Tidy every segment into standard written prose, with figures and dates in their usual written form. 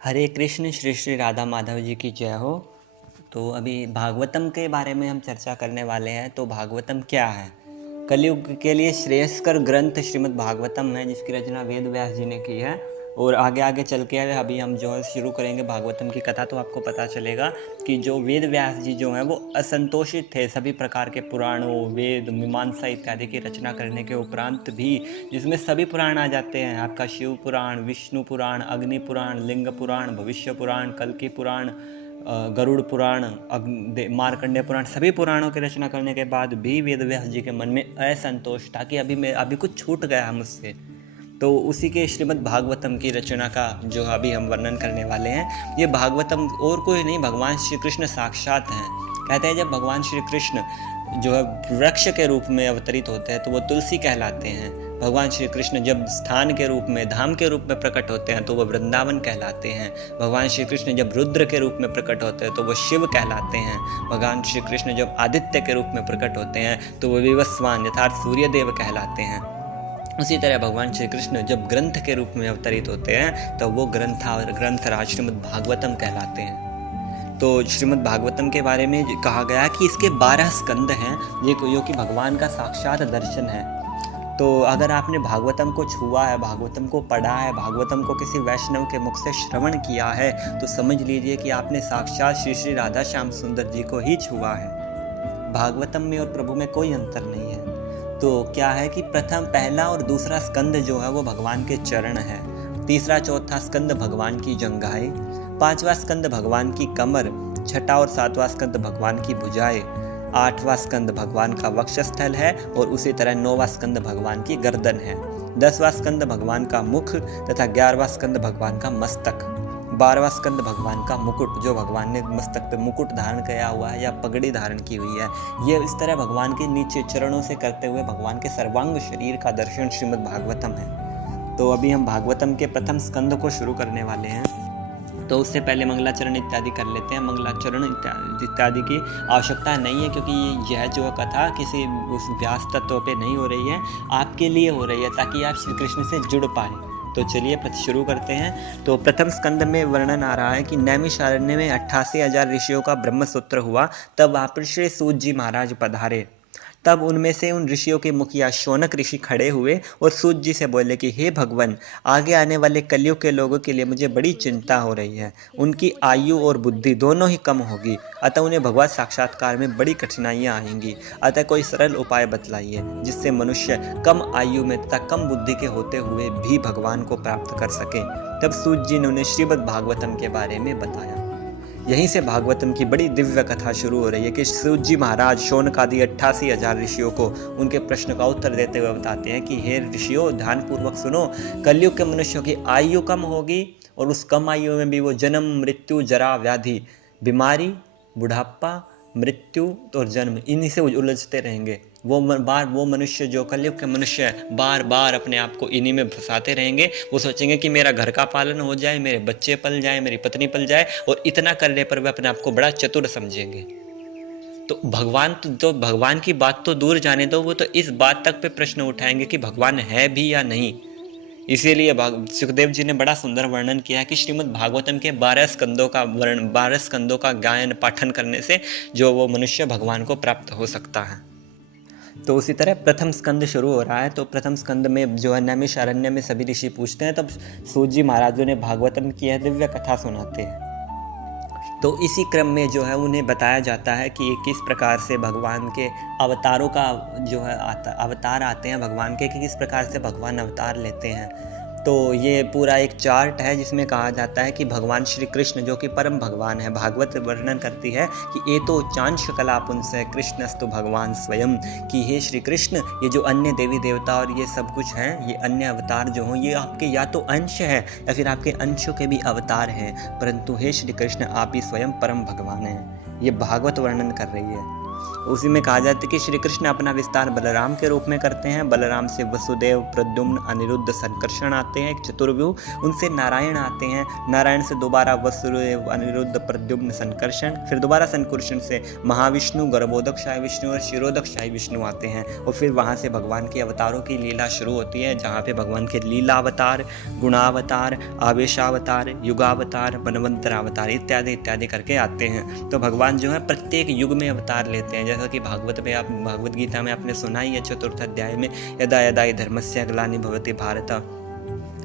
हरे कृष्ण श्री श्री राधा माधव जी की जय हो। तो अभी भागवतम के बारे में हम चर्चा करने वाले हैं। तो भागवतम क्या है? कलयुग के लिए श्रेयस्कर ग्रंथ श्रीमद् भागवतम है, जिसकी रचना वेद व्यास जी ने की है। और आगे आगे चल के अभी हम जो है शुरू करेंगे भागवतम की कथा, तो आपको पता चलेगा कि जो वेद व्यास जी जो हैं वो असंतोषित थे सभी प्रकार के पुराणों, वेद, मीमांसा इत्यादि की रचना करने के उपरांत भी, जिसमें सभी पुराण आ जाते हैं। आपका शिव पुराण, विष्णु पुराण, अग्नि पुराण, लिंग पुराण, भविष्य पुराण, कल्कि पुराण, गरुड़ पुराण, मार्कंडेय पुराण, सभी पुराणों की रचना करने के बाद भी वेद व्यास जी के मन में असंतोष था कि अभी कुछ छूट गया है मुझसे। तो उसी के श्रीमद् भागवतम की रचना का जो अभी हम वर्णन करने वाले हैं। ये भागवतम और कोई नहीं, भगवान श्री कृष्ण साक्षात हैं। कहते हैं जब भगवान श्री कृष्ण जो है वृक्ष के रूप में अवतरित होते हैं तो वो तुलसी कहलाते हैं। भगवान श्री कृष्ण जब स्थान के रूप में, धाम के रूप में प्रकट होते हैं तो वो वृंदावन कहलाते हैं। भगवान श्री कृष्ण जब रुद्र के रूप में प्रकट होते हैं तो वो शिव कहलाते हैं। भगवान श्री कृष्ण जब आदित्य के रूप में प्रकट होते हैं तो वो विवस्वान अर्थात सूर्यदेव कहलाते हैं। उसी तरह भगवान श्री कृष्ण जब ग्रंथ के रूप में अवतरित होते हैं तो वो ग्रंथराज श्रीमद् भागवतम कहलाते हैं। तो श्रीमद् भागवतम के बारे में कहा गया कि इसके 12 स्कंद हैं, जो कि भगवान का साक्षात दर्शन है। तो अगर आपने भागवतम को छुआ है, भागवतम को पढ़ा है, भागवतम को किसी वैष्णव के मुख से श्रवण किया है, तो समझ लीजिए कि आपने साक्षात श्री श्री राधा श्याम सुंदर जी को ही छुआ है। भागवतम में और प्रभु में कोई अंतर नहीं है। तो क्या है कि पहला और दूसरा स्कंद जो है वो भगवान के चरण है। तीसरा चौथा स्कंद भगवान की जंघाएं, पांचवा स्कंद भगवान की कमर, छठा और सातवां स्कंद भगवान की भुजाएं, आठवां स्कंद भगवान का वक्षस्थल है और उसी तरह 9वां स्कंद भगवान की गर्दन है। 10वां स्कंद भगवान का मुख तथा 11वां स्कंद भगवान का मस्तक, 12वां स्कंद भगवान का मुकुट, जो भगवान ने मस्तक पे मुकुट धारण किया हुआ है या पगड़ी धारण की हुई है। ये इस तरह भगवान के नीचे चरणों से करते हुए भगवान के सर्वांग शरीर का दर्शन श्रीमद् भागवतम है। तो अभी हम भागवतम के प्रथम स्कंद को शुरू करने वाले हैं। तो उससे पहले मंगलाचरण इत्यादि कर लेते हैं। मंगलाचरण इत्यादि की आवश्यकता नहीं है, क्योंकि यह जो कथा किसी उस व्यास तत्व पे नहीं हो रही है, आपके लिए हो रही है ताकि आप श्री कृष्ण से जुड़ पाएँ। तो चलिए शुरू करते हैं। तो प्रथम स्कंद में वर्णन आ रहा है कि नैमिषारण्य में 88,000 ऋषियों का ब्रह्मसूत्र हुआ। तब वहाँ पर श्री सूत जी महाराज पधारे। तब उनमें से उन ऋषियों के मुखिया शौनक ऋषि खड़े हुए और सूत जी से बोले कि हे भगवान, आगे आने वाले कलयुग के लोगों के लिए मुझे बड़ी चिंता हो रही है। उनकी आयु और बुद्धि दोनों ही कम होगी, अतः उन्हें भगवत साक्षात्कार में बड़ी कठिनाइयाँ आएंगी। अतः कोई सरल उपाय बतलाइए जिससे मनुष्य कम आयु में तथा कम बुद्धि के होते हुए भी भगवान को प्राप्त कर सके। तब सूत जी ने उन्हें श्रीमद् भागवतम के बारे में बताया। यहीं से भागवतम की बड़ी दिव्य कथा शुरू हो रही है कि सूत जी महाराज शौनक आदि 88,000 ऋषियों को उनके प्रश्न का उत्तर देते हुए बताते हैं कि हे ऋषियों, ध्यानपूर्वक सुनो। कलयुग के मनुष्यों की आयु कम होगी और उस कम आयु में भी वो जन्म, मृत्यु, जरा, व्याधि, बीमारी, बुढ़ापा, मृत्यु और जन्म, इन्हीं से उलझते रहेंगे। वो मनुष्य, जो कलयुग के मनुष्य बार बार अपने आप को इन्हीं में फंसाते रहेंगे। वो सोचेंगे कि मेरा घर का पालन हो जाए, मेरे बच्चे पल जाए, मेरी पत्नी पल जाए, और इतना करने पर वे अपने आप को बड़ा चतुर समझेंगे। तो भगवान की बात तो दूर जाने दो, वो तो इस बात तक पे प्रश्न उठाएंगे कि भगवान है भी या नहीं। इसीलिए सुखदेव जी ने बड़ा सुंदर वर्णन किया है कि श्रीमद् भागवतम के 12 स्कंदों का गायन पाठन करने से जो वो मनुष्य भगवान को प्राप्त हो सकता है। तो उसी तरह प्रथम स्कंद शुरू हो रहा है। तो प्रथम स्कंद में जो है नैमिषारण्य में सभी ऋषि पूछते हैं, तब सूत जी महाराज ने भागवतम की यह दिव्य कथा सुनाते हैं। तो इसी क्रम में जो है उन्हें बताया जाता है कि किस प्रकार से भगवान के अवतारों का जो है अवतार आते हैं भगवान के, कि किस प्रकार से भगवान अवतार लेते हैं। तो ये पूरा एक चार्ट है जिसमें कहा जाता है कि भगवान श्री कृष्ण जो कि परम भगवान है, भागवत वर्णन करती है कि ये तो चांश कला पुंस है कृष्णस्तु भगवान स्वयं, कि हे श्री कृष्ण, ये जो अन्य देवी देवता और ये सब कुछ हैं, ये अन्य अवतार जो हों, ये आपके या तो अंश है या फिर आपके अंशों के भी अवतार हैं, परंतु हे श्री कृष्ण, आप ही स्वयं परम भगवान हैं। ये भागवत वर्णन कर रही है। उसी में कहा जाता है कि श्री कृष्ण अपना विस्तार बलराम के रूप में करते हैं। बलराम से वसुदेव, प्रद्युम्न, अनिरुद्ध, संकर्षण आते हैं, एक चतुर्व्यूह। उनसे नारायण आते हैं, नारायण से दोबारा वसुदेव, अनिरुद्ध, प्रद्युम्न, संकर्षण, फिर दोबारा संकर्षण से महाविष्णु, गर्भोदकशाही विष्णु और क्षीरोदकशाही विष्णु आते हैं। और फिर वहाँ से भगवान के अवतारों की लीला शुरू होती है, जहाँ पे भगवान के लीलावतार, गुणावतार, आवेशावतार, युगावतार, बनवंतरावतार इत्यादि इत्यादि करके आते हैं। तो भगवान जो है प्रत्येक युग में अवतार लेते हैं। जैसा कि भागवत में आप भगवत गीता में आपने सुना ही है, चतुर्थ अध्याय में, यदा यदा हि धर्मस्य ग्लानि भवति भारत।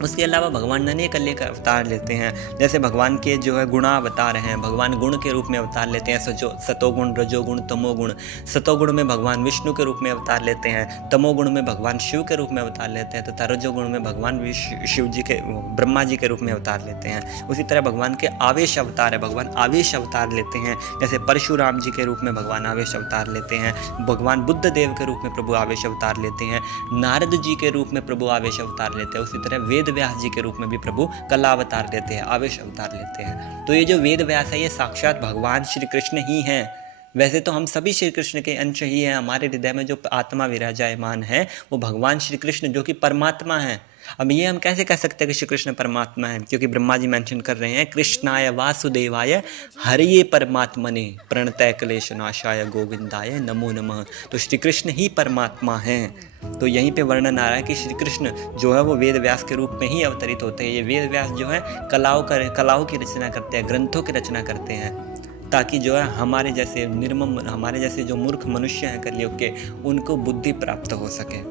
उसके अलावा भगवान अनेक अनेक अवतार लेते हैं। जैसे भगवान के जो है गुणावतार हैं, भगवान गुण के रूप में अवतार लेते हैं, सतोगुण, रजोगुण, तमोगुण। सतोगुण में भगवान विष्णु के रूप में अवतार लेते हैं, तमोगुण में भगवान शिव के रूप में अवतार लेते हैं, तथा रजोगुण में भगवान शिव जी के, ब्रह्मा जी के रूप में अवतार लेते हैं। उसी तरह भगवान के आवेश अवतार है, भगवान आवेश अवतार लेते हैं। जैसे परशुराम जी के रूप में भगवान आवेश अवतार लेते हैं, भगवान बुद्ध देव के रूप में प्रभु आवेश अवतार लेते हैं, नारद जी के रूप में प्रभु आवेश अवतार लेते हैं। उसी तरह वेद व्यास जी के रूप में भी प्रभु कला अवतार लेते हैं, आवेश अवतार लेते हैं। तो ये जो वेद व्यास है, ये साक्षात भगवान श्री कृष्ण ही हैं। वैसे तो हम सभी श्री कृष्ण के अंश ही हैं। हमारे हृदय में जो आत्मा विराजमान है वो भगवान श्री कृष्ण जो कि परमात्मा है। अब ये हम कैसे कह सकते हैं कि श्री कृष्ण परमात्मा है? क्योंकि ब्रह्मा जी मेंशन कर रहे हैं, कृष्णाय वासुदेवाय हरिये परमात्मने प्रणतय क्लेश नाशाय गोविंदाय नमो नमः। तो श्री कृष्ण ही परमात्मा हैं। तो यहीं पे वर्णन आ रहा है कि श्री कृष्ण जो है वो वेद व्यास के रूप में ही अवतरित होते हैं। ये वेद व्यास जो है कलाओं की रचना करते हैं, ग्रंथों की रचना करते हैं, ताकि जो है हमारे जैसे निर्मम, हमारे जैसे जो मूर्ख मनुष्य हैं कलयुग के, उनको बुद्धि प्राप्त हो सके।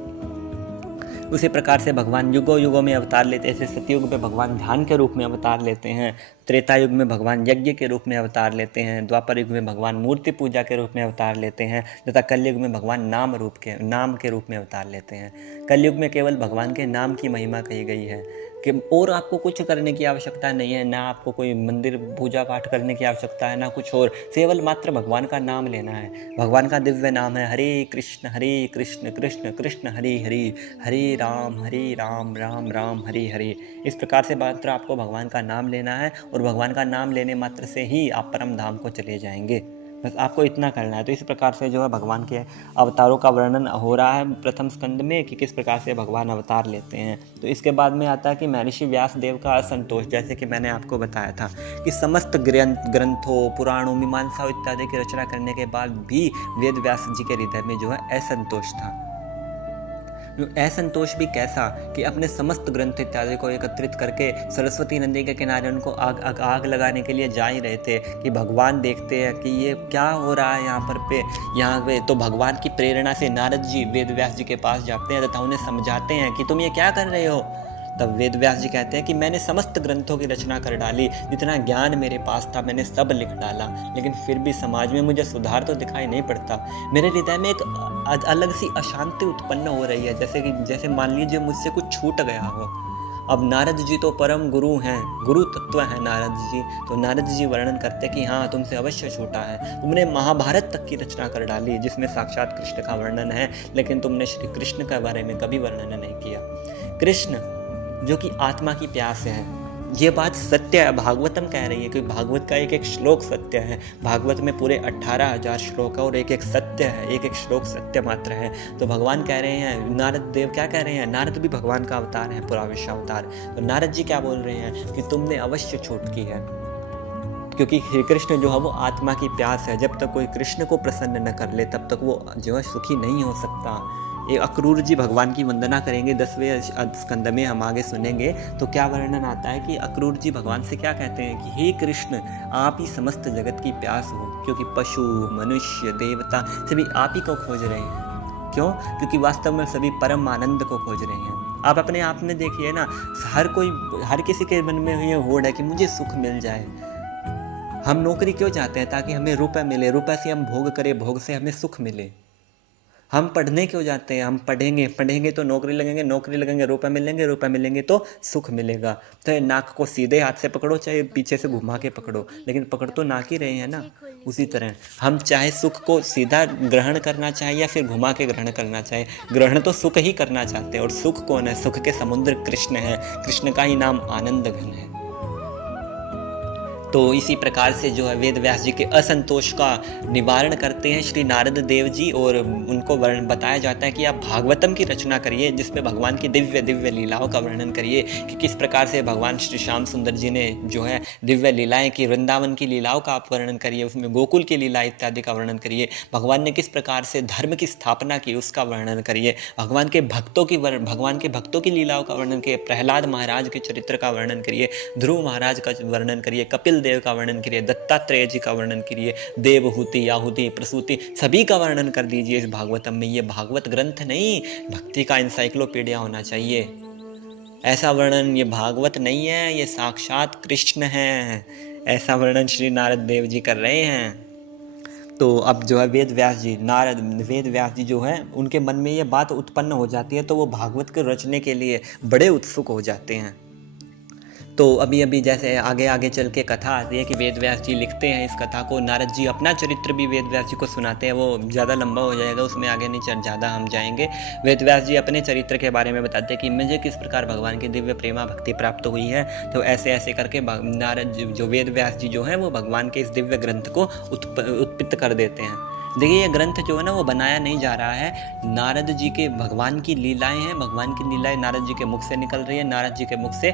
उसी प्रकार से भगवान युगों युगों में अवतार लेते हैं। जैसे सतयुग में भगवान ध्यान के रूप में अवतार लेते हैं, त्रेता युग में भगवान यज्ञ के रूप में अवतार लेते हैं, द्वापर युग में भगवान मूर्ति पूजा के रूप में अवतार लेते हैं, तथा कलयुग में भगवान नाम के रूप में अवतार लेते हैं। कलयुग में केवल भगवान के नाम की महिमा कही गई है कि और आपको कुछ करने की आवश्यकता नहीं है, ना आपको कोई मंदिर पूजा पाठ करने की आवश्यकता है, ना कुछ और, केवल मात्र भगवान का नाम लेना है। भगवान का दिव्य नाम है हरे कृष्ण कृष्ण कृष्ण हरे हरे, हरे राम राम राम हरे हरे। इस प्रकार से मात्र आपको भगवान का नाम लेना है और भगवान का नाम लेने मात्र से ही आप परम धाम को चले जाएंगे। बस आपको इतना करना है। तो इस प्रकार से जो है भगवान के अवतारों का वर्णन हो रहा है प्रथम स्कंद में कि किस प्रकार से भगवान अवतार लेते हैं। तो इसके बाद में आता है कि महर्षि व्यास देव का असंतोष, जैसे कि मैंने आपको बताया था कि समस्त ग्रंथों, पुराणों, मीमांसा इत्यादि की रचना करने के बाद भी वेद व्यास जी के हृदय में जो है असंतोष था। असंतोष भी कैसा कि अपने समस्त ग्रंथ इत्यादि को एकत्रित करके सरस्वती नदी के किनारे उनको आग लगाने के लिए जा ही रहे थे कि भगवान देखते हैं कि ये क्या हो रहा है यहाँ पे। तो भगवान की प्रेरणा से नारद जी वेद व्यास जी के पास जाते हैं तथा उन्हें समझाते हैं कि तुम ये क्या कर रहे हो। तब वेद व्यास जी कहते हैं कि मैंने समस्त ग्रंथों की रचना कर डाली, जितना ज्ञान मेरे पास था मैंने सब लिख डाला, लेकिन फिर भी समाज में मुझे सुधार तो दिखाई नहीं पड़ता। मेरे हृदय में एक अलग सी अशांति उत्पन्न हो रही है, जैसे मान लीजिए मुझसे कुछ छूट गया हो। अब नारद जी तो परम गुरु हैं, गुरु तत्व हैं नारद जी। तो नारद जी वर्णन करते हैं कि हाँ, तुमसे अवश्य छूटा है, तुमने महाभारत तक की रचना कर डाली जिसमें साक्षात कृष्ण का वर्णन है, लेकिन तुमने श्री कृष्ण के बारे में कभी वर्णन नहीं किया। कृष्ण जो कि आत्मा की प्यास है, ये बात सत्य है, भागवतम कह रही है कि भागवत का एक एक श्लोक सत्य है। भागवत में पूरे 18,000 श्लोक है और एक एक सत्य है, एक एक श्लोक सत्य मात्र है। तो भगवान कह रहे हैं, नारद देव क्या कह रहे हैं, नारद भी भगवान का अवतार है, पुराविश अवतार। तो नारद जी क्या बोल रहे हैं कि तुमने अवश्य छूट की है, क्योंकि श्री कृष्ण जो है वो आत्मा की प्यास है। जब तक कोई कृष्ण को प्रसन्न न कर ले तब तक वो जो है सुखी नहीं हो सकता। ये अक्रूर जी भगवान की वंदना करेंगे, 10वें स्कंद में हम आगे सुनेंगे। तो क्या वर्णन आता है कि अक्रूर जी भगवान से क्या कहते हैं कि हे कृष्ण, आप ही समस्त जगत की प्यास हो, क्योंकि पशु, मनुष्य, देवता सभी आप ही को खोज रहे हैं। क्यों? क्योंकि वास्तव में सभी परम आनंद को खोज रहे हैं। आप अपने आप में देखिए ना, हर किसी के मन में ये होड़ है कि मुझे सुख मिल जाए। हम नौकरी क्यों चाहते हैं? ताकि हमें रुपए मिले, रुपए से हम भोग करें, भोग से हमें सुख मिले। हम पढ़ने क्यों जाते हैं? हम पढ़ेंगे तो नौकरी लगेंगे, रुपए मिलेंगे तो सुख मिलेगा। तो नाक को सीधे हाथ से पकड़ो चाहे पीछे से घुमा के पकड़ो, लेकिन पकड़ तो नाक ही रहे हैं ना। उसी तरह हम चाहे सुख को सीधा ग्रहण करना चाहे या फिर घुमा के ग्रहण करना चाहे, ग्रहण तो सुख ही करना चाहते हैं। और सुख कौन है? सुख के समुद्र कृष्ण है, कृष्ण का ही नाम आनंद घन है। तो इसी प्रकार से जो है वेद व्यास जी के असंतोष का निवारण करते हैं श्री नारद देव जी, और उनको वर्ण बताया जाता है कि आप भागवतम की रचना करिए, जिसमें भगवान की दिव्य दिव्य लीलाओं का वर्णन करिए कि किस प्रकार से भगवान श्री श्याम सुंदर जी ने जो है दिव्य लीलाएं की, वृंदावन की लीलाओं का आप वर्णन करिए, उसमें गोकुल की लीला इत्यादि का वर्णन करिए, भगवान ने किस प्रकार से धर्म की स्थापना की उसका वर्णन करिए, भगवान के भक्तों की लीलाओं का वर्णन करिए, प्रहलाद महाराज के चरित्र का वर्णन करिए, ध्रुव महाराज का वर्णन करिए, कपिल देव का वर्णन करिए, दत्तात्रेय जी का वर्णन करिए, देवहूति, याहुति, प्रसूति, सभी का वर्णन कर दीजिए इस भागवतम में। ये भागवत ग्रंथ नहीं, भक्ति का इंसाइक्लोपीडिया होना चाहिए। ऐसा वर्णन ये भागवत नहीं है, ये साक्षात कृष्ण है, ऐसा वर्णन श्री नारद देव जी कर रहे हैं। तो अब जो है वेद व्यास जी जो है उनके मन में ये बात उत्पन्न हो जाती है, तो वो भागवत के रचने के लिए बड़े उत्सुक हो जाते हैं। तो अभी जैसे आगे चल के कथा आती है कि वेद व्यास जी लिखते हैं इस कथा को, नारद जी अपना चरित्र भी वेद व्यास जी को सुनाते हैं, वो ज़्यादा लंबा हो जाएगा, उसमें आगे नहीं ज़्यादा हम जाएंगे। वेद व्यास जी अपने चरित्र के बारे में बताते हैं कि मुझे किस प्रकार भगवान की दिव्य प्रेमा भक्ति प्राप्त हुई है। तो ऐसे ऐसे करके नारद जो वेद व्यास जी जो है वो भगवान के इस दिव्य ग्रंथ को उत्पित कर देते हैं। देखिए ये ग्रंथ जो है ना वो बनाया नहीं जा रहा है, नारद जी के भगवान की लीलाएं हैं, भगवान की लीलाएं नारद जी के मुख से निकल रही है, नारद जी के मुख से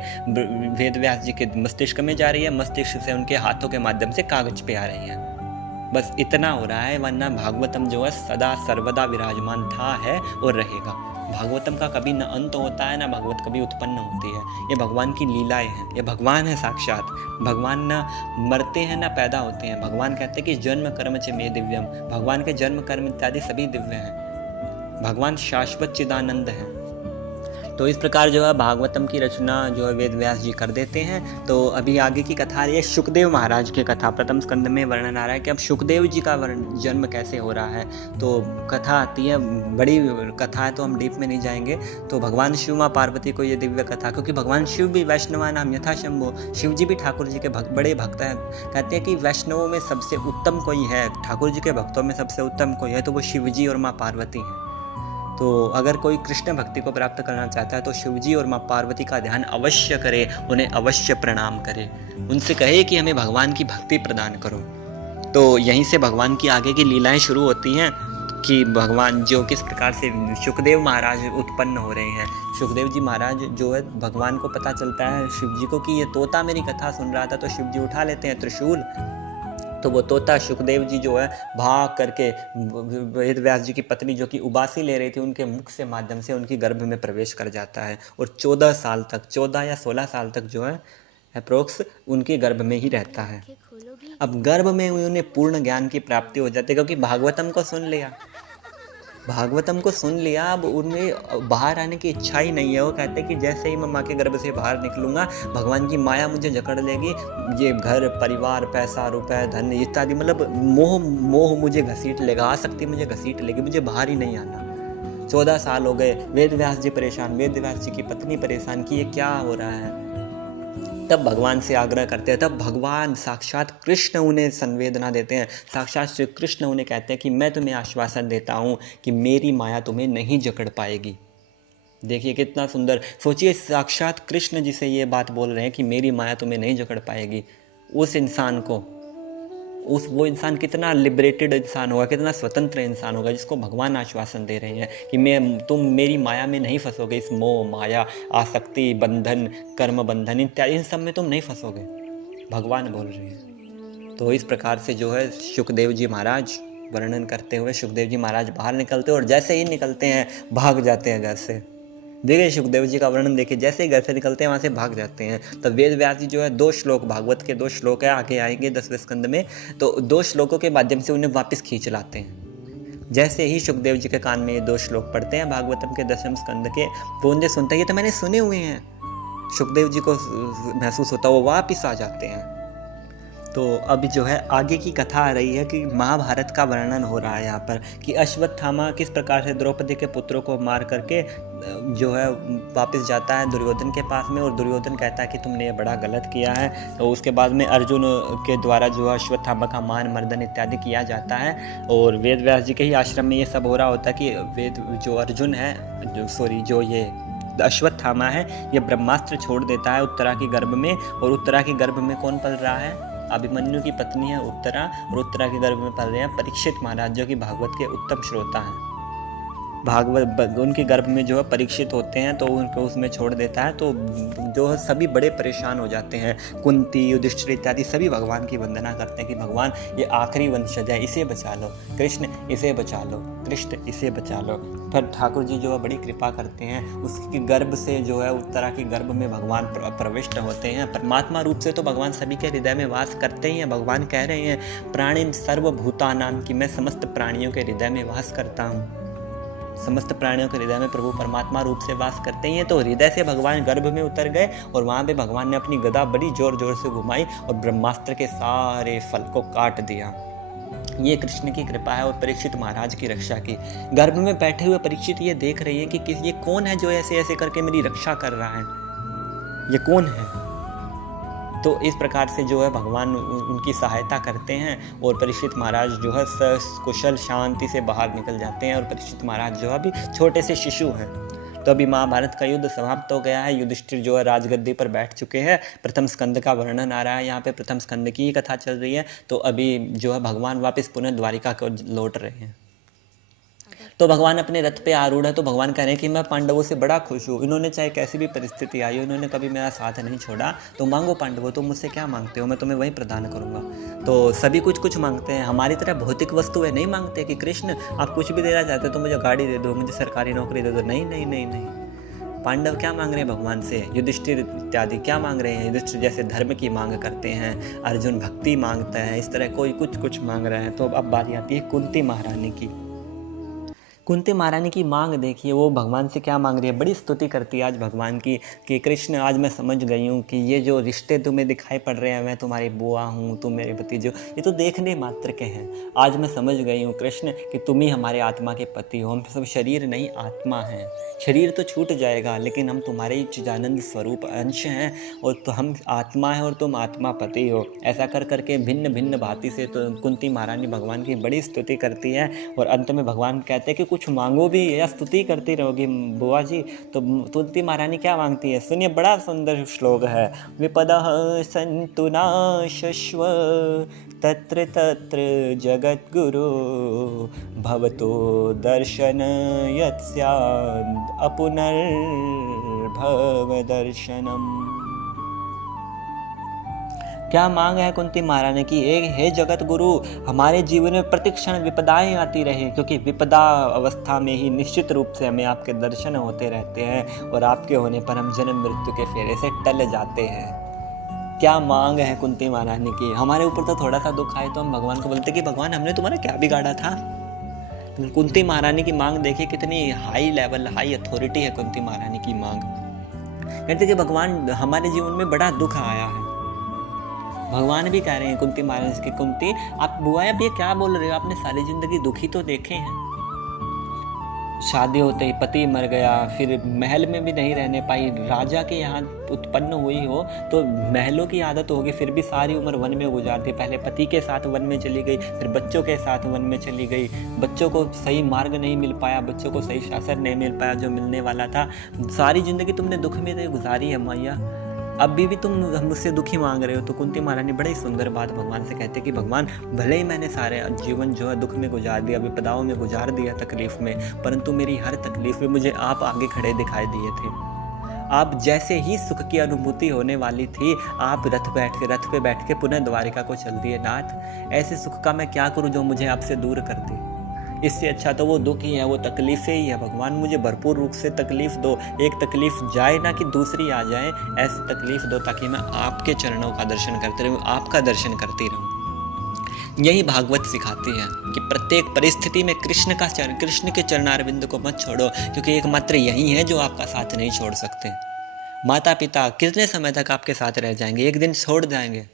वेद व्यास जी के मस्तिष्क में जा रही है, मस्तिष्क से उनके हाथों के माध्यम से कागज पे आ रही है। बस इतना हो रहा है, वरना भागवतम जो है सदा सर्वदा विराजमान था, है और रहेगा। भागवतम का कभी न अंत होता है, ना भागवत कभी उत्पन्न होती है। ये भगवान की लीलाएं हैं, ये भगवान है साक्षात। भगवान ना मरते हैं ना पैदा होते हैं। भगवान कहते हैं कि जन्म कर्म च मे दिव्यम, भगवान के जन्म कर्म इत्यादि सभी दिव्य हैं। भगवान शाश्वत चिदानंद है। तो इस प्रकार जो है भागवतम की रचना जो है वेद व्यास जी कर देते हैं। तो अभी आगे की कथा आ रही है सुखदेव महाराज की कथा। प्रथम स्कंद में वर्णन आ रहा है कि अब सुखदेव जी का जन्म कैसे हो रहा है। तो कथा आती है, बड़ी कथा है तो हम डीप में नहीं जाएंगे। तो भगवान शिव माँ पार्वती को ये दिव्य कथा, क्योंकि भगवान शिव भी वैष्णवा नाम यथा शंभो, शिव जी भी ठाकुर जी के बड़े भक्त हैं। कहते हैं कि वैष्णवों में सबसे उत्तम कोई है, ठाकुर जी के भक्तों में सबसे उत्तम कोई है तो वो शिव जी और माँ पार्वती हैं। तो अगर कोई कृष्ण भक्ति को प्राप्त करना चाहता है तो शिवजी और माँ पार्वती का ध्यान अवश्य करे, उन्हें अवश्य प्रणाम करे, उनसे कहे कि हमें भगवान की भक्ति प्रदान करो। तो यहीं से भगवान की आगे की लीलाएं शुरू होती हैं कि भगवान जो किस प्रकार से सुखदेव महाराज उत्पन्न हो रहे हैं। सुखदेव जी महाराज जो है, भगवान को पता चलता है शिव जी को कि ये तोता मेरी कथा सुन रहा था, तो शिव जी उठा लेते हैं त्रिशूल। तो वो तोता सुखदेव जी जो है भाग करके वेद व्यास जी की पत्नी जो कि उबासी ले रही थी उनके मुख से माध्यम से उनकी गर्भ में प्रवेश कर जाता है और 14 साल तक, 14 या 16 साल तक जो है अप्रोक्स उनके गर्भ में ही रहता है। अब गर्भ में उन्हें पूर्ण ज्ञान की प्राप्ति हो जाती है, क्योंकि भागवतम को सुन लिया। अब उनमें बाहर आने की इच्छा ही नहीं है। वो कहते हैं कि जैसे ही मैं माँ के गर्भ से बाहर निकलूंगा भगवान की माया मुझे जकड़ लेगी, ये घर परिवार पैसा रुपए धन इत्यादि मतलब मोह मुझे घसीट लेगा, आसक्ति मुझे घसीट लेगी, मुझे बाहर ही नहीं आना। 14 साल हो गए, वेद व्यास जी परेशान, वेद व्यास जी की पत्नी परेशान कि ये क्या हो रहा है। तब भगवान से आग्रह करते हैं, तब भगवान साक्षात कृष्ण उन्हें संवेदना देते हैं। साक्षात श्री कृष्ण उन्हें कहते हैं कि मैं तुम्हें आश्वासन देता हूँ कि मेरी माया तुम्हें नहीं जकड़ पाएगी। देखिए कितना सुंदर, सोचिए साक्षात कृष्ण जिसे ये बात बोल रहे हैं कि मेरी माया तुम्हें नहीं जकड़ पाएगी, उस इंसान को वो इंसान कितना लिबरेटेड इंसान होगा, कितना स्वतंत्र इंसान होगा जिसको भगवान आश्वासन दे रहे हैं कि तुम मेरी माया में नहीं फंसोगे, इस मोह माया आसक्ति बंधन कर्म बंधन इत्यादि इन सब में तुम नहीं फंसोगे, भगवान बोल रहे हैं। तो इस प्रकार से जो है सुखदेव जी महाराज वर्णन करते हुए सुखदेव जी महाराज बाहर निकलते हैं और जैसे ही निकलते हैं भाग जाते हैं घर से। देखिए सुखदेव जी का वर्णन देखिए, जैसे ही घर से निकलते हैं वहाँ से भाग जाते हैं। तो वेद व्यास जी जो है 2 श्लोक, भागवत के 2 श्लोक है, आगे आएंगे 10वें स्कंद में, तो 2 श्लोकों के माध्यम से उन्हें वापस खींच लाते हैं। जैसे ही सुखदेव जी के कान में ये 2 श्लोक पढ़ते हैं भागवतम के 10वें स्कंद के, वो उन्हें सुनते हैं, ये तो मैंने सुने हुए हैं। सुखदेव जी को महसूस होता है, वो वापस आ जाते हैं। तो अब जो है आगे की कथा आ रही है कि महाभारत का वर्णन हो रहा है यहाँ पर कि अश्वत्थामा किस प्रकार से द्रौपदी के पुत्रों को मार करके जो है वापस जाता है दुर्योधन के पास में, और दुर्योधन कहता है कि तुमने ये बड़ा गलत किया है। तो उसके बाद में अर्जुन के द्वारा जो है अश्वत्थामा का मान मर्दन इत्यादि किया जाता है, और वेद व्यास जी के ही आश्रम में ये सब हो रहा होता है कि जो अर्जुन है जो ये अश्वत्थामा है, ये ब्रह्मास्त्र छोड़ देता है उत्तरा के गर्भ में, और उत्तरा के गर्भ में कौन पल रहा है? अभिमन्यु की पत्नी है उत्तरा, और उत्तरा के गर्भ में पल रहे हैं परीक्षित महाराज, जो कि भागवत के उत्तम श्रोता हैं। भागवत उनके गर्भ में जो है परीक्षित होते हैं, तो उनको उसमें छोड़ देता है, तो जो है सभी बड़े परेशान हो जाते हैं। कुंती, युधिष्ठिर इत्यादि सभी भगवान की वंदना करते हैं कि भगवान ये आखिरी वंशज है, इसे बचा लो, कृष्ण इसे बचा लो, कृष्ण इसे बचा लो। फिर ठाकुर जी जो है बड़ी कृपा करते हैं, उसके गर्भ से जो है उत्तरा के गर्भ में भगवान प्रविष्ट होते हैं। परमात्मा रूप से तो भगवान सभी के हृदय में वास करते ही हैं। भगवान कह रहे हैं प्राणी सर्वभूतानां, कि मैं समस्त प्राणियों के हृदय में वास करता हूँ। समस्त प्राणियों के हृदय में प्रभु परमात्मा रूप से वास करते हैं। तो हृदय से भगवान गर्भ में उतर गए और वहाँ पे भगवान ने अपनी गदा बड़ी जोर जोर से घुमाई और ब्रह्मास्त्र के सारे फल को काट दिया। ये कृष्ण की कृपा है और परीक्षित महाराज की रक्षा की। गर्भ में बैठे हुए परीक्षित ये देख रही है कि ये कौन है जो ऐसे ऐसे करके मेरी रक्षा कर रहा है, ये कौन है। तो इस प्रकार से जो है भगवान उनकी सहायता करते हैं और परीक्षित महाराज जो है सकुशल शांति से बाहर निकल जाते हैं। और परीक्षित महाराज जो है अभी छोटे से शिशु हैं। तो अभी महाभारत का युद्ध समाप्त हो गया है। युधिष्ठिर जो है राजगद्दी पर बैठ चुके हैं। प्रथम स्कंद का वर्णन आ रहा है, यहाँ पे प्रथम स्कंद की ही कथा चल रही है। तो अभी जो है भगवान वापस पुनः द्वारिका को लौट रहे हैं। तो भगवान अपने रथ पे आरूढ़ है। तो भगवान कह रहे हैं कि मैं पांडवों से बड़ा खुश हूँ। इन्होंने चाहे कैसी भी परिस्थिति आई हो, इन्होंने कभी मेरा साथ नहीं छोड़ा। तो मांगो पांडवों, तुम मुझसे क्या मांगते हो, मैं तुम्हें वही प्रदान करूँगा। तो सभी कुछ कुछ मांगते हैं। हमारी तरह भौतिक वस्तुएं नहीं मांगते कि कृष्ण आप कुछ भी देना चाहते हो तो मुझे गाड़ी दे दो, मुझे सरकारी नौकरी दे दो। नहीं नहीं नहीं नहीं। पांडव क्या मांग रहे हैं भगवान से? युधिष्ठिर इत्यादि क्या मांग रहे हैं? युधिष्ठिर जैसे धर्म की मांग करते हैं, अर्जुन भक्ति मांगता है, इस तरह कोई कुछ कुछ मांग रहा है। तो अब बारी आती है कुंती महारानी की। कुंती महारानी की मांग देखिए, वो भगवान से क्या मांग रही है। बड़ी स्तुति करती है आज भगवान की कि कृष्ण आज मैं समझ गई हूँ कि ये जो रिश्ते तुम्हें दिखाई पड़ रहे हैं, मैं तुम्हारी बुआ हूँ, तुम मेरे भतीजे हो, ये तो देखने मात्र के हैं। आज मैं समझ गई हूँ कृष्ण कि तुम ही हमारे आत्मा के पति हो। हम सब शरीर नहीं आत्मा हैं। शरीर तो छूट जाएगा लेकिन हम तुम्हारे ही चिदानंद स्वरूप अंश हैं, और तो हम आत्मा है और तुम आत्मा पति हो। ऐसा कर करके भिन्न भिन्न भांति से तो कुंती महारानी भगवान की बड़ी स्तुति करती है। और अंत में भगवान कहते हैं कि कुछ मांगो भी या स्तुति करती रहोगी बुआ जी। तो कुंती महारानी क्या मांगती है सुनिए, बड़ा सुंदर श्लोक है। विपदः सन्तु नाशश्व तत्र तत्र जगद्गुरो भवतो दर्शन यत् स्यात् अपुनर्भव दर्शनम्। क्या मांग है कुंती महारानी की? एक हे जगत गुरु, हमारे जीवन में प्रतिक्षण विपदाएं आती रहे, क्योंकि विपदा अवस्था में ही निश्चित रूप से हमें आपके दर्शन होते रहते हैं और आपके होने पर हम जन्म मृत्यु के फेरे से टल जाते हैं। क्या मांग है कुंती महारानी की? हमारे ऊपर तो थोड़ा सा दुख आए तो हम भगवान को बोलते कि भगवान हमने तुम्हारा क्या बिगाड़ा था। कुंती महारानी की मांग देखिए कितनी हाई लेवल, हाई अथॉरिटी है कुंती महारानी की मांग। कहते कि भगवान हमारे जीवन में बड़ा दुख आया है। भगवान भी कह रहे हैं कुंती महारानी की, कुंती आप बुआ अब ये क्या बोल रहे हो? आपने सारी जिंदगी दुखी तो देखे हैं। शादी होते ही पति मर गया, फिर महल में भी नहीं रहने पाई, राजा के यहाँ उत्पन्न हुई हो तो महलों की आदत होगी, फिर भी सारी उम्र वन में गुजारती। पहले पति के साथ वन में चली गई, फिर बच्चों के साथ वन में चली गई। बच्चों को सही मार्ग नहीं मिल पाया, बच्चों को सही शासन नहीं मिल पाया जो मिलने वाला था। सारी जिंदगी तुमने दुख में तो गुजारी है मैया, अभी भी तुम मुझसे दुखी मांग रहे हो। तो कुंती महारानी बड़ी सुंदर बात भगवान से कहते कि भगवान भले ही मैंने सारे जीवन जो है दुख में गुजार दिया, विपदाओं में गुजार दिया, तकलीफ में, परंतु मेरी हर तकलीफ में मुझे आप आगे खड़े दिखाई दिए थे। आप जैसे ही सुख की अनुभूति होने वाली थी, आप रथ पे बैठ के पुनः द्वारिका को चल दिए। नाथ, ऐसे सुख का मैं क्या करूं जो मुझे आपसे दूर कर दे? इससे अच्छा तो वो दुख ही है, वो तकलीफ़ें ही है। भगवान मुझे भरपूर रूप से तकलीफ़ दो, एक तकलीफ़ जाए ना कि दूसरी आ जाए, ऐसी तकलीफ़ दो ताकि मैं आपके चरणों का दर्शन करते रहूँ, आपका दर्शन करती रहूँ। यही भागवत सिखाती है कि प्रत्येक परिस्थिति में कृष्ण के चरणारविंद को मत छोड़ो, क्योंकि एकमात्र यही है जो आपका साथ नहीं छोड़ सकते। माता पिता कितने समय तक आपके साथ रह जाएंगे? एक दिन छोड़ जाएंगे।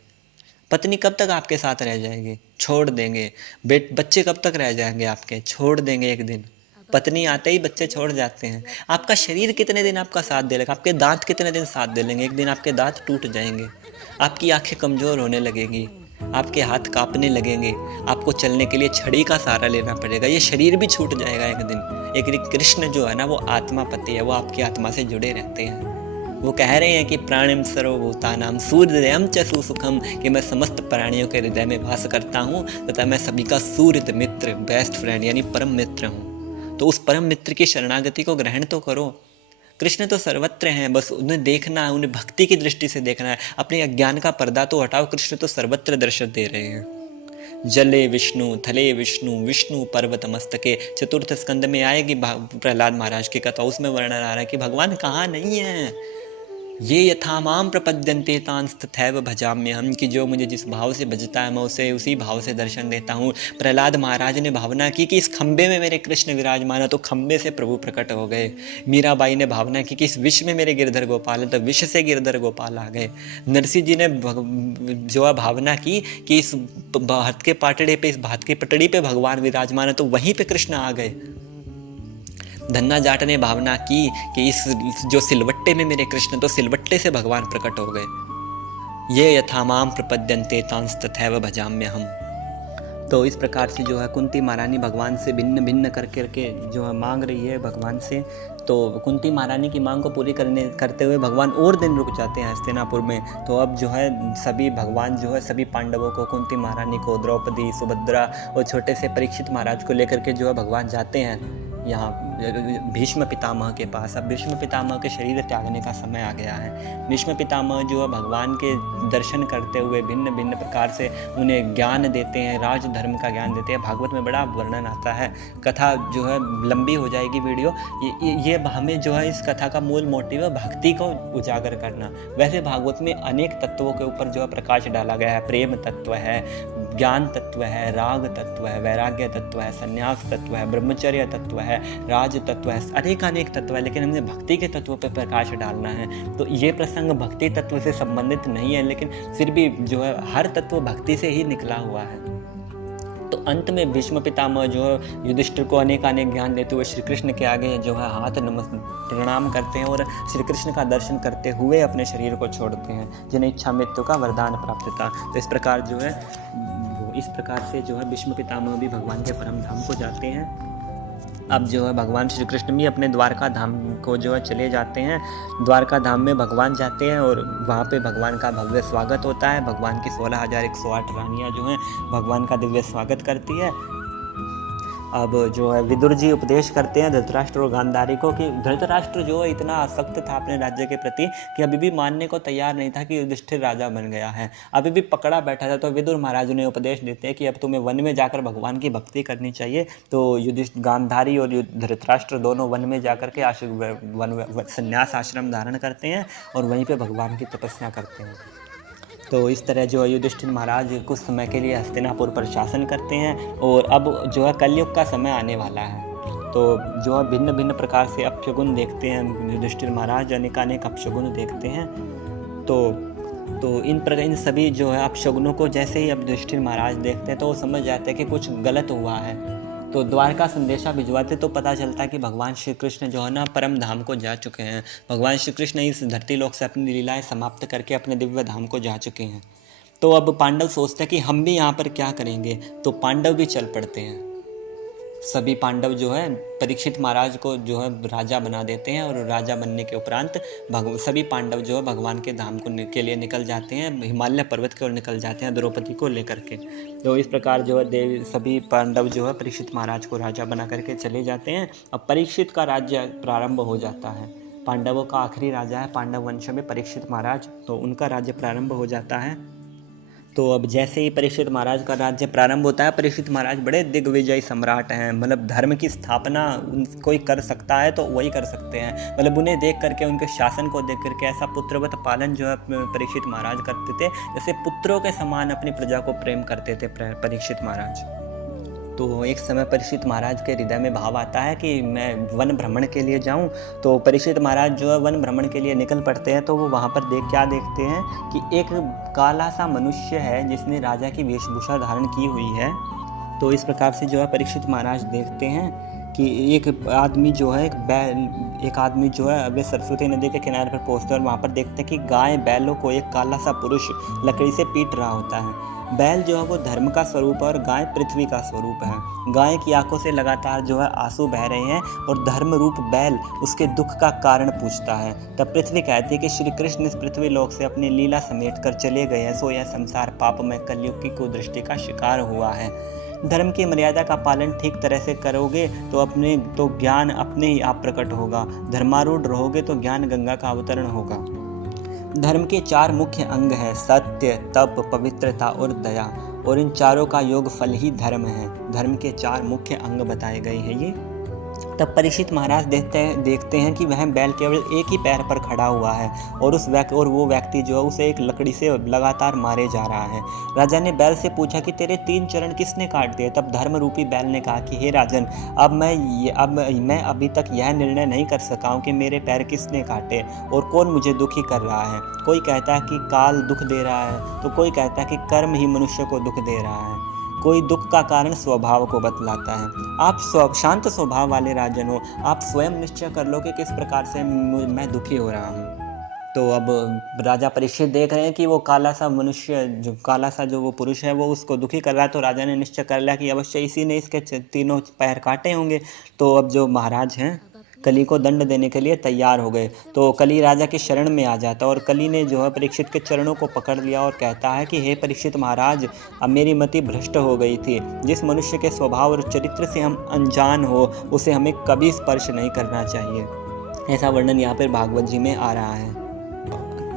पत्नी कब तक आपके साथ रह जाएगी? छोड़ देंगे। बच्चे कब तक रह जाएंगे आपके? छोड़ देंगे एक दिन। पत्नी आते ही बच्चे छोड़ जाते हैं। आपका शरीर कितने दिन आपका साथ दे लेगा? आपके दांत कितने दिन साथ दे लेंगे? एक दिन आपके दांत टूट जाएंगे, आपकी आंखें कमज़ोर होने लगेंगी, आपके हाथ कांपने लगेंगे, आपको चलने के लिए छड़ी का सहारा लेना पड़ेगा, ये शरीर भी छूट जाएगा एक दिन। एक कृष्ण जो है ना, वो आत्मा पति है, वो आपकी आत्मा से जुड़े रहते हैं। वो कह रहे हैं कि प्राणिम सर्वभूतानां सूर्यदयं च सुसुखम, कि मैं समस्त प्राणियों के हृदय में वास करता हूँ तथा मैं सभी का सूर्य मित्र, बेस्ट फ्रेंड यानी परम मित्र हूँ। तो उस परम मित्र की शरणागति को ग्रहण तो करो। कृष्ण तो सर्वत्र हैं, बस उन्हें देखना है, उन्हें भक्ति की दृष्टि से देखना है। अपने अज्ञान का पर्दा तो हटाओ, कृष्ण तो सर्वत्र दर्शन दे रहे हैं। जले विष्णु, थले विष्णु, विष्णु पर्वत मस्तके, चतुर्थ स्कंद में आएगी प्रहलाद महाराज की कथा, उसमें वर्णन आ रहा है कि भगवान कहाँ नहीं है। ये यथा माम प्रपद्यन्ते तांस्तथैव भजाम्यहम्, कि जो मुझे जिस भाव से भजता है मैं उसे उसी भाव से दर्शन देता हूँ। प्रहलाद महाराज ने भावना की कि इस खंबे में मेरे कृष्ण विराजमान है, तो खंबे से प्रभु प्रकट हो गए। मीराबाई ने भावना की कि इस विष में मेरे गिरधर गोपाल है, तो विष से गिरधर गोपाल आ गए। नरसिंह जी ने जो भावना की कि इस भारत के पाटड़े पे, इस भात की पटड़ी पे भगवान विराजमान है, तो वहीं पे कृष्ण आ गए। धन्ना जाट ने भावना की कि इस जो सिलवट्टे में मेरे कृष्ण, तो सिलवट्टे से भगवान प्रकट हो गए। ये यथा माम प्रपद्यन्ते तांस्तथैव भजाम्यहम्। तो इस प्रकार से जो है कुंती महारानी भगवान से भिन्न भिन्न करके जो है मांग रही है भगवान से। तो कुंती महारानी की मांग को पूरी करते हुए भगवान और दिन रुक जाते हैं हस्तिनापुर में। तो अब जो है सभी भगवान जो है सभी पांडवों को, कुंती महारानी को, द्रौपदी, सुभद्रा और छोटे से परीक्षित महाराज को लेकर के जो है भगवान जाते हैं यहाँ भीष्म पितामह के पास। अब भीष्म पितामह के शरीर त्यागने का समय आ गया है। भीष्म पितामह जो है भगवान के दर्शन करते हुए भिन्न भिन्न प्रकार से उन्हें ज्ञान देते हैं, राज धर्म का ज्ञान देते हैं। भागवत में बड़ा वर्णन आता है। कथा जो है लंबी हो जाएगी वीडियो। ये हमें जो है इस कथा का मूल मोटिव है भक्ति को उजागर करना। वैसे भागवत में अनेक तत्वों के ऊपर जो है प्रकाश डाला गया है। प्रेम तत्व है, ज्ञान तत्व है, राग तत्व है, वैराग्य तत्व है, संन्यास तत्व है, ब्रह्मचर्य तत्व है, राज तत्व है, अनेक तत्व है। लेकिन हमने भक्ति के तत्व पर प्रकाश डालना है। तो ये प्रसंग भक्ति तत्व से संबंधित नहीं है, लेकिन फिर भी जो है हर तत्व भक्ति से ही निकला हुआ है। तो अंत में भीष्म पितामह जो है युधिष्ठिर को अनेक ज्ञान देते हुए श्री कृष्ण के आगे जो है हाथ प्रणाम करते हैं और श्री कृष्ण का दर्शन करते हुए अपने शरीर को छोड़ते हैं, जिन्हें इच्छा मृत्यु का वरदान प्राप्त था। तो इस प्रकार जो है इस प्रकार से जो है भीष्म पितामह भी भगवान के परम धाम को जाते हैं। अब जो है भगवान श्री कृष्ण भी अपने द्वारका धाम को जो है चले जाते हैं। द्वारका धाम में भगवान जाते हैं और वहाँ पे भगवान का भव्य स्वागत होता है। भगवान की 16,108 रानियाँ जो हैं भगवान का दिव्य स्वागत करती है। अब जो है विदुर जी उपदेश करते हैं धृतराष्ट्र और गांधारी को कि धृतराष्ट्र जो है इतना आसक्त था अपने राज्य के प्रति कि अभी भी मानने को तैयार नहीं था कि युधिष्ठिर राजा बन गया है, अभी भी पकड़ा बैठा था। तो विदुर महाराज उन्हें उपदेश देते हैं कि अब तुम्हें वन में जाकर भगवान की भक्ति करनी चाहिए। तो गांधारी और धृतराष्ट्र दोनों वन में जाकर के संन्यास आश्रम धारण करते हैं और वहीं पर भगवान की तपस्या करते हैं। तो इस तरह जो है युधिष्ठिर महाराज कुछ समय के लिए हस्तिनापुर पर शासन करते हैं और अब जो है कलयुग का समय आने वाला है। तो जो है भिन्न भिन्न प्रकार से अपशगुन देखते हैं युधिष्ठिर महाराज, अनेक अपशगुन देखते हैं। तो इन सभी जो है अपशगुनों को जैसे ही अब युधिष्ठिर महाराज देखते हैं तो वो समझ जाते हैं कि कुछ गलत हुआ है। तो द्वारका संदेशा भिजवाते तो पता चलता है कि भगवान श्री कृष्ण जो है ना परम धाम को जा चुके हैं। भगवान श्री कृष्ण इस धरती लोक से अपनी लीलाएं समाप्त करके अपने दिव्य धाम को जा चुके हैं। तो अब पांडव सोचते हैं कि हम भी यहाँ पर क्या करेंगे। तो पांडव भी चल पड़ते हैं। सभी पांडव जो है परीक्षित महाराज को जो है राजा बना देते हैं और राजा बनने के उपरांत सभी पांडव जो है भगवान के धाम के लिए निकल जाते हैं, हिमालय पर्वत की ओर निकल जाते हैं द्रौपदी को लेकर के। तो इस प्रकार जो है सभी पांडव जो है परीक्षित महाराज को राजा बना करके चले जाते हैं। अब परीक्षित का राज्य प्रारंभ हो जाता है। पांडवों का आखिरी राजा है पांडव वंश में परीक्षित महाराज, तो उनका राज्य प्रारंभ हो जाता है। तो अब जैसे ही परीक्षित महाराज का राज्य प्रारंभ होता है, परीक्षित महाराज बड़े दिग्विजयी सम्राट हैं। मतलब धर्म की स्थापना कोई कर सकता है तो वही कर सकते हैं। मतलब उन्हें देख करके, उनके शासन को देख करके ऐसा पुत्रवत पालन जो है परीक्षित महाराज करते थे, जैसे पुत्रों के समान अपनी प्रजा को प्रेम करते थे परीक्षित महाराज। तो एक समय परीक्षित महाराज के हृदय में भाव आता है कि मैं वन भ्रमण के लिए जाऊं। तो परीक्षित महाराज जो है वन भ्रमण के लिए निकल पड़ते हैं। तो वो वहाँ पर क्या देखते हैं कि एक काला सा मनुष्य है जिसने राजा की वेशभूषा धारण की हुई है। तो इस प्रकार से जो है परीक्षित महाराज देखते हैं कि एक आदमी जो है एक आदमी जो है अभी सरस्वती नदी के किनारे पर पहुँचता है और वहाँ पर देखते हैं कि गाय बैलों को एक काला सा पुरुष लकड़ी से पीट रहा होता है। बैल जो है वो धर्म का स्वरूप है और गाय पृथ्वी का स्वरूप है। गाय की आंखों से लगातार जो है आंसू बह रहे हैं और धर्म रूप बैल उसके दुख का कारण पूछता है। तब पृथ्वी कहती है कि श्री कृष्ण इस पृथ्वी लोक से अपनी लीला समेट कर चले गए हैं, सो यह संसार पाप में कलयुग की कुदृष्टि का शिकार हुआ है। धर्म की मर्यादा का पालन ठीक तरह से करोगे तो ज्ञान अपने ही आप प्रकट होगा। धर्मारूढ़ रहोगे तो ज्ञान गंगा का अवतरण होगा। धर्म के 4 मुख्य अंग हैं, सत्य, तप, पवित्रता और दया, और इन चारों का योग फल ही धर्म है। धर्म के 4 मुख्य अंग बताए गए हैं ये। तब परीक्षित महाराज देखते हैं कि वह बैल केवल एक ही पैर पर खड़ा हुआ है और वो व्यक्ति जो है उसे एक लकड़ी से लगातार मारे जा रहा है। राजा ने बैल से पूछा कि तेरे 3 चरण किसने काट दिए? तब धर्म रूपी बैल ने कहा कि हे राजन, अब मैं अभी तक यह निर्णय नहीं कर सका हूँ कि मेरे पैर किसने काटे और कौन मुझे दुखी कर रहा है। कोई कहता है कि काल दुख दे रहा है, तो कोई कहता है कि कर्म ही मनुष्य को दुख दे रहा है। कोई दुख का कारण स्वभाव को बतलाता है। आप शांत स्वभाव वाले राजन हो, आप स्वयं निश्चय कर लो कि किस प्रकार से मैं दुखी हो रहा हूँ। तो अब राजा परीक्षित देख रहे हैं कि वो काला सा जो वो पुरुष है वो उसको दुखी कर रहा है। तो राजा ने निश्चय कर लिया कि अवश्य इसी ने इसके 3 पैर काटे होंगे। तो अब जो महाराज हैं कली को दंड देने के लिए तैयार हो गए। तो कली राजा की शरण में आ जाता है और कली ने जो है परीक्षित के चरणों को पकड़ लिया और कहता है कि हे परीक्षित महाराज, अब मेरी मति भ्रष्ट हो गई थी। जिस मनुष्य के स्वभाव और चरित्र से हम अनजान हो उसे हमें कभी स्पर्श नहीं करना चाहिए। ऐसा वर्णन यहाँ पर भागवत जी में आ रहा है।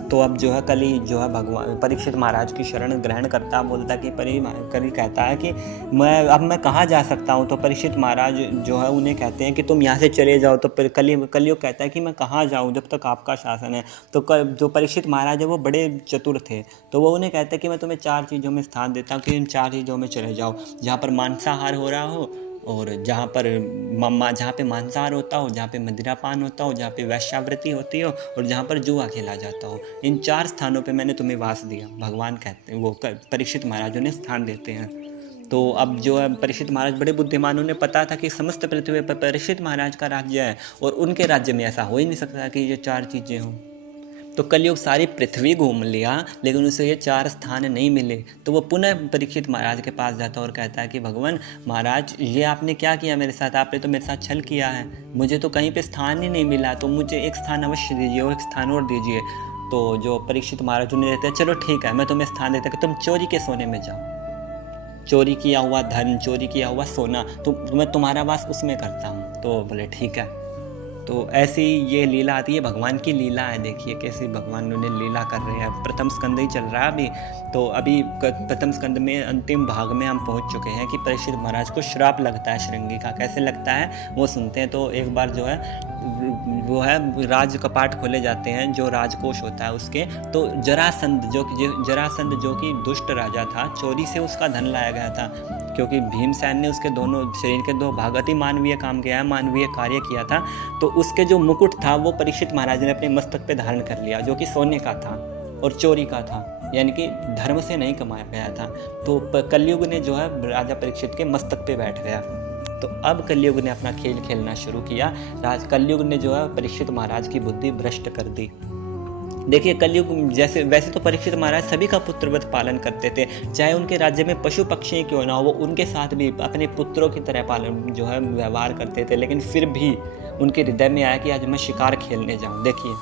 तो अब जो है कली जो है भगवान परीक्षित महाराज की शरण ग्रहण करता, बोलता कि कली कहता है कि मैं कहाँ जा सकता हूँ। तो परीक्षित महाराज जो है उन्हें कहते हैं कि तुम यहाँ से चले जाओ। तो फिर कलियुग कहता है कि मैं कहाँ जाऊँ जब तक आपका शासन है। तो जो परीक्षित महाराज है वो बड़े चतुर थे, तो वो उन्हें कहते हैं कि मैं तुम्हें 4 चीज़ों में स्थान देता हूँ कि इन 4 चीज़ों में चले जाओ, जहाँ पर मांसाहार हो रहा हो और जहाँ पे मांसाहार होता हो, जहाँ पे मदिरापान होता हो, जहाँ पे वैश्यावृत्ति होती हो और जहाँ पर जुआ खेला जाता हो। इन 4 स्थानों पे मैंने तुम्हें वास दिया। भगवान कहते हैं, वो परीक्षित महाराज उन्हें स्थान देते हैं। तो अब जो है परीक्षित महाराज बड़े बुद्धिमान, उन्हें पता था कि समस्त पृथ्वी पर परीक्षित महाराज का राज्य है और उनके राज्य में ऐसा हो ही नहीं सकता कि ये 4 चीज़ें हों। तो कलयुग सारी पृथ्वी घूम लिया लेकिन उसे ये 4 स्थान नहीं मिले। तो वो पुनः परीक्षित महाराज के पास जाता और कहता है कि भगवान महाराज, ये आपने क्या किया मेरे साथ? आपने तो मेरे साथ छल किया है, मुझे तो कहीं पे स्थान ही नहीं मिला, तो मुझे एक स्थान अवश्य दीजिए और एक स्थान और दीजिए। तो जो परीक्षित महाराज उन्हें कहते हैं, चलो ठीक है, मैं तुम्हें स्थान देता कि तुम चोरी के सोने में जाओ, चोरी किया हुआ धन, चोरी किया हुआ सोना, तो मैं तुम्हारा वास उसमें करता हूँ। तो बोले ठीक है। तो ऐसी ये लीला आती है, भगवान की लीला है। देखिए कैसे भगवान उन्हें लीला कर रहे हैं। प्रथम स्कंद ही चल रहा है अभी। तो अभी प्रथम स्कंद में अंतिम भाग में हम पहुंच चुके हैं कि परीक्षित महाराज को श्राप लगता है श्रृंगी का। कैसे लगता है वो सुनते हैं। तो एक बार जो है वो है राज कपाट खोले जाते हैं, जो राजकोष होता है उसके। तो जरासंध जो कि दुष्ट राजा था, चोरी से उसका धन लाया गया था, क्योंकि भीमसेन ने उसके दोनों शरीर के 2 भाग अति मानवीय काम किया है, मानवीय कार्य किया था। तो उसके जो मुकुट था वो परीक्षित महाराज ने अपने मस्तक पे धारण कर लिया, जो कि सोने का था और चोरी का था, यानी कि धर्म से नहीं कमाया गया था। तो कलयुग ने जो है राजा परीक्षित के मस्तक पे बैठ गया। तो अब कलयुग ने अपना खेल खेलना शुरू किया। कलयुग ने जो है परीक्षित महाराज की बुद्धि भ्रष्ट कर दी। देखिए कलयुग वैसे तो परीक्षित महाराज सभी का पुत्रवत पालन करते थे, चाहे उनके राज्य में पशु पक्षी क्यों ना हो, वो उनके साथ भी अपने पुत्रों की तरह पालन जो है व्यवहार करते थे। लेकिन फिर भी उनके हृदय में आया कि आज मैं शिकार खेलने जाऊं। देखिए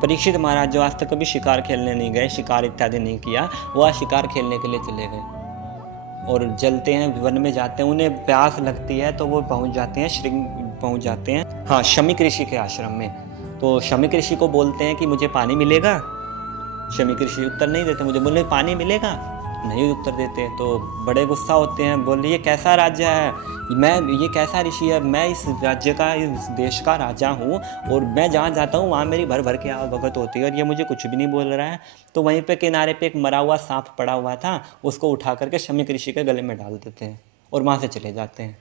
परीक्षित महाराज जो आज तक कभी शिकार खेलने नहीं गए, शिकार इत्यादि नहीं किया, वो आज शिकार खेलने के लिए चले गए और जलते हैं, वन में जाते हैं। उन्हें प्यास लगती है तो वो पहुंच जाते हैं शमीक ऋषि के आश्रम में। तो शमीक ऋषि को बोलते हैं कि मुझे पानी मिलेगा। शमीक ऋषि उत्तर नहीं देते, मुझे बोले पानी मिलेगा, नहीं उत्तर देते। तो बड़े गुस्सा होते हैं, बोले ये कैसा राज्य है, ये कैसा ऋषि है, मैं इस राज्य का, इस देश का राजा हूँ और मैं जहाँ जाता हूँ वहाँ मेरी भर भर के आवभगत होती है और ये मुझे कुछ भी नहीं बोल रहा है। तो वहीं पे किनारे पे एक मरा हुआ सांप पड़ा हुआ था, उसको उठा करके शमीक ऋषि के गले में डाल देते हैं और वहाँ से चले जाते हैं।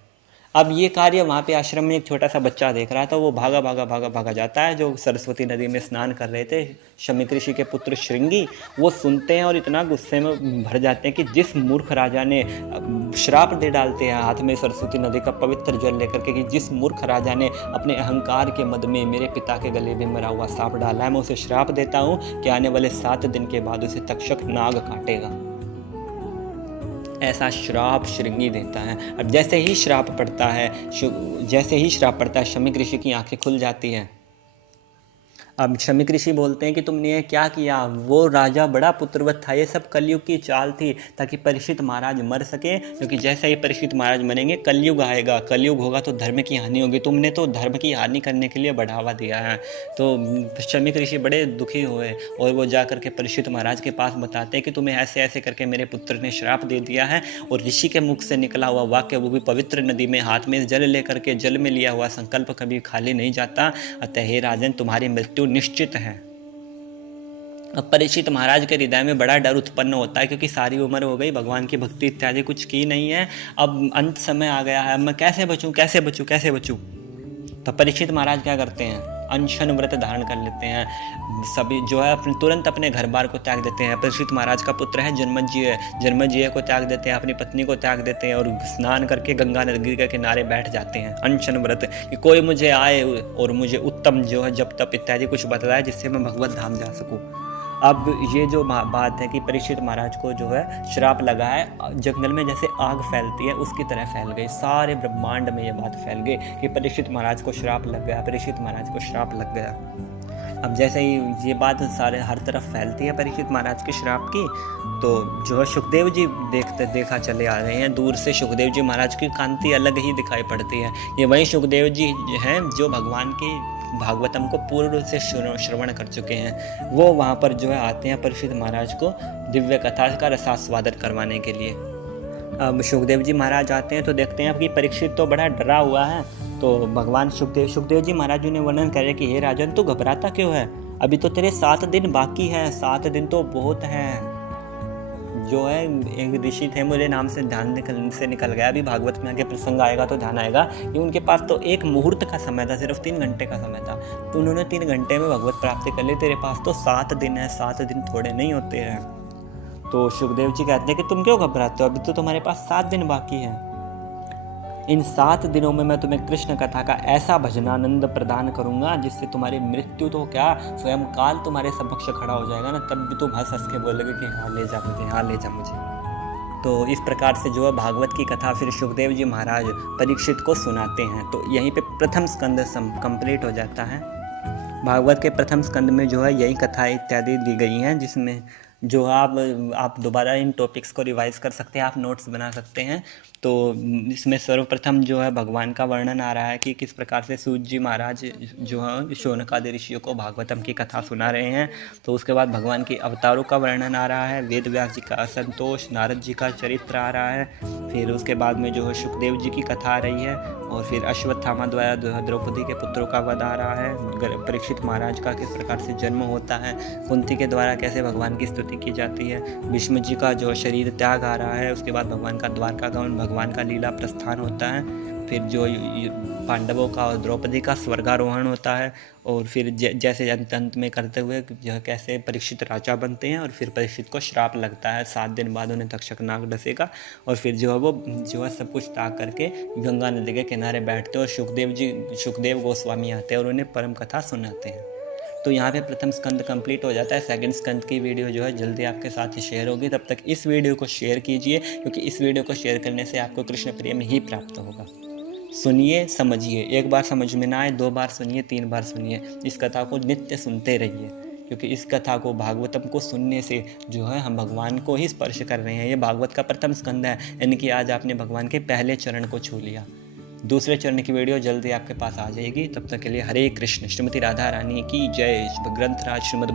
अब ये कार्य वहाँ पे आश्रम में एक छोटा सा बच्चा देख रहा था, वो भागा भागा भागा भागा जाता है, जो सरस्वती नदी में स्नान कर रहे थे शमीक ऋषि के पुत्र श्रृंगी, वो सुनते हैं और इतना गुस्से में भर जाते हैं कि जिस मूर्ख राजा ने श्राप दे डालते हैं हाथ में सरस्वती नदी का पवित्र जल लेकर के, कि जिस मूर्ख राजा ने अपने अहंकार के मद में मेरे पिता के गले में मरा हुआ सांप डाला है, मैं उसे श्राप देता हूँ कि आने वाले 7 दिन के बाद उसे तक्षक नाग काटेगा। ऐसा श्राप श्रृंगी देता है। अब जैसे ही श्राप पड़ता है शमीक ऋषि की आंखें खुल जाती हैं। अब शमीक ऋषि बोलते हैं कि तुमने ये क्या किया। वो राजा बड़ा पुत्रवत था, ये सब कलयुग की चाल थी ताकि परीक्षित महाराज मर सके, क्योंकि जैसे ही परीक्षित महाराज मरेंगे कलयुग आएगा, कलयुग होगा तो धर्म की हानि होगी, तुमने तो धर्म की हानि करने के लिए बढ़ावा दिया है। तो शमीक ऋषि बड़े दुखी हुए और वो जा करके परीक्षित महाराज के पास बताते हैं कि तुम्हें ऐसे ऐसे करके मेरे पुत्र ने श्राप दे दिया है। और ऋषि के मुख से निकला हुआ वाक्य, वो भी पवित्र नदी में हाथ में जल लेकर के, जल में लिया हुआ संकल्प कभी खाली नहीं जाता। अतः हे राजन, तुम्हारी मृत्यु निश्चित है। अब परीक्षित महाराज के हृदय में बड़ा डर उत्पन्न होता है, क्योंकि सारी उम्र हो गई, भगवान की भक्ति इत्यादि कुछ की नहीं है, अब अंत समय आ गया है, अब मैं कैसे बचूं। तो परीक्षित महाराज क्या करते हैं, अनशन व्रत धारण कर लेते हैं, सभी जो है तुरंत अपने घर बार को त्याग देते हैं। परीक्षित महाराज का पुत्र है जन्मजीय को त्याग देते हैं, अपनी पत्नी को त्याग देते हैं और स्नान करके गंगा नदी के किनारे बैठ जाते हैं। अनशन व्रत कि कोई मुझे आए और मुझे उत्तम जो है जप तप इत्यादि कुछ बतलाए जिससे मैं भगवत धाम जा सकूं। अब ये जो बात है कि परीक्षित महाराज को जो है श्राप लगा है, जंगल में जैसे आग फैलती है उसकी तरह फैल गई, सारे ब्रह्मांड में ये बात फैल गई कि परीक्षित महाराज को श्राप लग गया। अब जैसे ही ये बात सारे हर तरफ फैलती है परीक्षित महाराज के श्राप की, तो जो है सुखदेव जी देखा चले आ रहे हैं। दूर से सुखदेव जी महाराज की कांति अलग ही दिखाई पड़ती है। ये वही सुखदेव जी हैं जो भगवान की भागवतम को पूर्ण से श्रवण कर चुके हैं। वो वहाँ पर जो है आते हैं परीक्षित महाराज को दिव्य कथा का रसास्वादन करवाने के लिए। अब सुखदेव जी महाराज आते हैं तो देखते हैं कि परीक्षित तो बड़ा डरा हुआ है। तो भगवान सुखदेव जी महाराज जी ने वर्णन करे कि हे राजन, तू घबराता क्यों है, अभी तो तेरे 7 दिन बाकी है, 7 दिन तो बहुत हैं। जो है एक ऋषि थे, मुझे नाम से ध्यान से निकल गया, अभी भागवत में आगे प्रसंग आएगा तो ध्यान आएगा कि उनके पास तो एक मुहूर्त का समय था, सिर्फ 3 घंटे का समय था, तो उन्होंने 3 घंटे में भगवत प्राप्ति कर ली। तेरे पास तो 7 दिन है, 7 दिन थोड़े नहीं होते हैं। तो सुखदेव जी कहते हैं कि तुम क्यों घबराते हो, अभी तो तुम्हारे पास 7 दिन बाकी है। इन 7 दिनों में मैं तुम्हें कृष्ण कथा का ऐसा भजनानंद प्रदान करूंगा जिससे तुम्हारी मृत्यु तो क्या, स्वयं काल तुम्हारे समक्ष खड़ा हो जाएगा ना, तब भी तुम हंस के बोलोगे कि हाँ ले जा मुझे। तो इस प्रकार से जो है भागवत की कथा फिर सुखदेव जी महाराज परीक्षित को सुनाते हैं। तो यहीं पे प्रथम स्कंद कंप्लीट हो जाता है। भागवत के प्रथम स्कंद में जो है यही कथा इत्यादि दी गई हैं, जिसमें जो आप दोबारा इन टॉपिक्स को रिवाइज कर सकते हैं, आप नोट्स बना सकते हैं। तो इसमें सर्वप्रथम जो है भगवान का वर्णन आ रहा है कि किस प्रकार से सूत जी महाराज जो है शौनकादि ऋषियों को भागवतम की कथा सुना रहे हैं। तो उसके बाद भगवान के अवतारों का वर्णन आ रहा है, वेद व्यास जी का असंतोष, नारद जी का चरित्र आ रहा है, फिर उसके बाद में जो है सुखदेव जी की कथा आ रही है, और फिर अश्वत्थामा द्वारा द्रौपदी के पुत्रों का वध आ रहा है, परीक्षित महाराज का किस प्रकार से जन्म होता है, कुंती के द्वारा कैसे भगवान की स्तुति की जाती है, भीष्म जी का जो शरीर त्याग आ रहा है, उसके बाद भगवान का द्वारका गमन, भगवान का लीला प्रस्थान होता है, फिर जो पांडवों का और द्रौपदी का स्वर्गारोहण होता है, और फिर जैसे अंत में करते हुए जो कैसे परीक्षित राजा बनते हैं, और फिर परीक्षित को श्राप लगता है, 7 दिन बाद उन्हें तक्षक नाग डसेगा, और फिर जो है वो जो है सब कुछ त्याग करके गंगा नदी के किनारे बैठते हैं, और सुखदेव गोस्वामी आते हैं और उन्हें परम कथा सुनाते हैं। तो यहाँ पे प्रथम स्कंद कंप्लीट हो जाता है। सेकंड स्कंद की वीडियो जो है जल्दी आपके साथ ही शेयर होगी, तब तक इस वीडियो को शेयर कीजिए, क्योंकि इस वीडियो को शेयर करने से आपको कृष्ण प्रेम ही प्राप्त होगा। सुनिए, समझिए, 1 बार समझ में ना आए 2 बार सुनिए, 3 बार सुनिए, इस कथा को नित्य सुनते रहिए, क्योंकि इस कथा को भागवतम को सुनने से जो है हम भगवान को ही स्पर्श कर रहे हैं। ये भागवत का प्रथम स्कंद है, यानी कि आज आपने भगवान के पहले चरण को छू लिया। दूसरे चरण की वीडियो जल्दी आपके पास आ जाएगी। तब तक के लिए हरे कृष्ण। श्रीमती राधा रानी की जय। ग्रंथराज श्रीमद्